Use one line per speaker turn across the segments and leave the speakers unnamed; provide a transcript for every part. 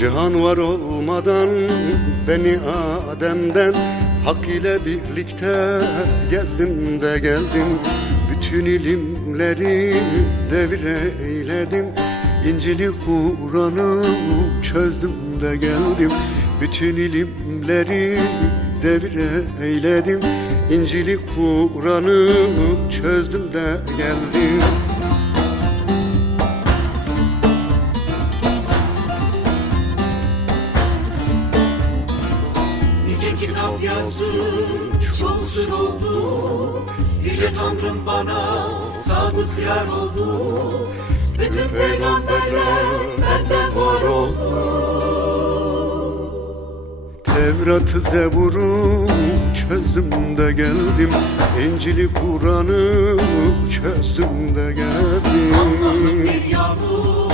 Cihan var olmadan beni Adem'den Hak ile birlikte gezdim de geldim Bütün ilimleri devir eyledim İncil'i Kur'an'ı çözdüm de geldim Bütün ilimleri devir eyledim İncil'i Kur'an'ı çözdüm de geldim
Nice kitap yazdım, sır oldu. Yüce Tanrım bana sadık yar oldu. Bütün peygamberler benden var oldu.
Tevrat'ı Zebur'u çözdüm de geldim. İncil'i Kur'an'ı çözdüm de geldim.
Bir yağmur,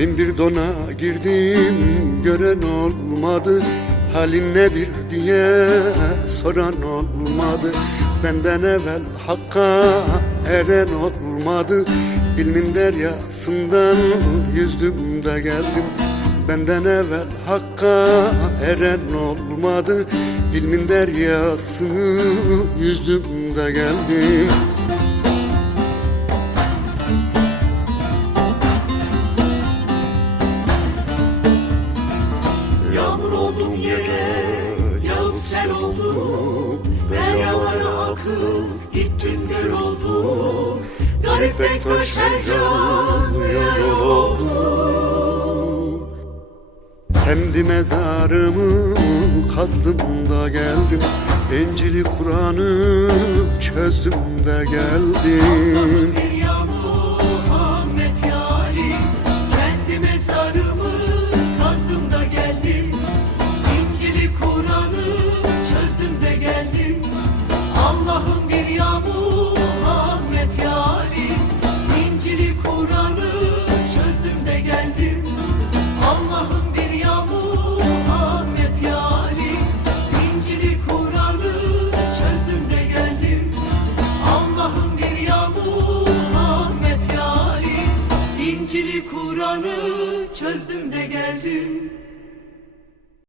Bin bir dona girdim gören olmadı. Halin nedir diye soran olmadı. Benden evvel hakka eren olmadı. İlmin deryasından yüzdüm de geldim. Benden evvel hakka eren olmadı. İlmin deryasını yüzdüm de geldim
sel oldum Deryalara akıp gittim göl oldum Garip bektaş canlıya yol oldum
Kendi mezarımı kazdım da geldim. İncil'i Kur'an'ı çözdüm de geldim
İncil'i Kur'an'ı çözdüm de geldim.